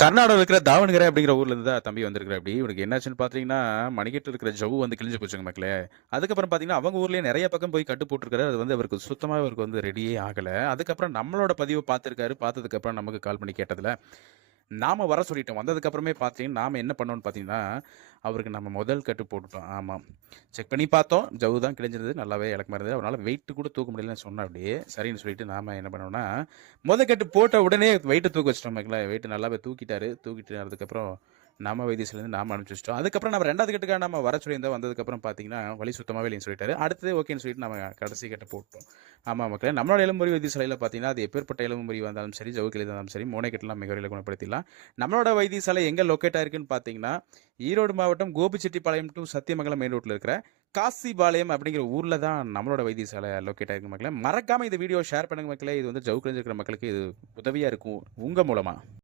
கர்நாடகாவில் இருக்கிற தாவணகரை அப்படிங்கிற ஊர்ல இருந்து தான் தம்பி வந்திருக்கிற அப்படி. இவனுக்கு என்னாச்சுன்னு பார்த்தீங்கன்னா மணிக்கட்டு இருக்கிற ஜவு வந்து கிழிஞ்சு போச்சுங்க மக்களே. அதுக்கப்புறம் பார்த்தீங்கன்னா அவங்க ஊர்லயே நிறைய பக்கம் போய் கட்டு போட்டிருக்காரு. அது வந்து அவருக்கு சுத்தமாக அவருக்கு வந்து ரெடியே ஆகலை. அதுக்கப்புறம் நம்மளோட பதிவை பார்த்துருக்காரு. பார்த்ததுக்கப்புறம் நமக்கு கால் பண்ணி கேட்டதுல நாம் வர சொல்லிட்டோம். வந்ததுக்கப்புறமே பார்த்தீங்கன்னா நாம் என்ன பண்ணோம்னு பார்த்தீங்கன்னா அவருக்கு நம்ம முதல் கட்டு போட்டுட்டோம். ஆமாம் செக் பண்ணி பார்த்தோம். ஜவு தான் கிழிஞ்சிருந்தது. நல்லாவே இலக்கமாக இருந்தது. அவனால் வெயிட்டு கூட தூக்க முடியலன்னு சொன்னால் அப்படியே சரின்னு சொல்லிட்டு நாம் என்ன பண்ணோம்னா முதல் கட்டு போட்ட உடனே வெயிட்டை தூக்க வச்சிட்டோம். வெயிட்டு நல்லாவே தூக்கிட்டாரு. தூக்கிட்டு அதுக்கப்புறம் நாம வைத்தியசிலேருந்து நாம அனுப்பிச்சு வச்சிட்டோம் அதுக்கப்புறம் நம்ம ரெண்டாவது கட்டுக்காக நம்ம வர சொல்லியிருந்தோம். வந்ததுக்கப்புறம் பார்த்தீங்கன்னா வழி சுத்தமாகவே இல்லைன்னு சொல்லிட்டாரு. அடுத்தது ஓகேன்னு சொல்லிட்டு நம்ம கடைசி கட்ட போட்டோம். ஆமாம் மக்களே நம்மளோட எலும்புரி வைத்தியசாலையில் பார்த்தீங்கன்னா அது எப்பேற்பட்ட எலும்புரி வந்தாலும் சரி ஜவுக்கில் இருந்தாலும் சரி மூனை கட்டலாம் மிக வரையில் குணப்படுத்திடலாம். நம்மளோட வைத்தியசாலை எங்கே லொக்கேட் ஆயிருக்குன்னு பார்த்தீங்கன்னா ஈரோடு மாவட்டம் கோபிச்செட்டிப்பாளையம் டு சத்தியமங்கலம் மெயின் ரோட்டில் இருக்கிற காசிபாளையம் அப்படிங்கிற ஊரில் தான் நம்மளோட வைத்தியசாலை லொக்கேட் ஆயிருக்கு மக்களே. மறக்காமல் இந்த வீடியோ ஷேர் பண்ணுங்க மக்களே. இது வந்து ஜவுக்கில் இருக்கிற மக்களுக்கு இது உதவியாக இருக்கும் உங்கள் மூலமாக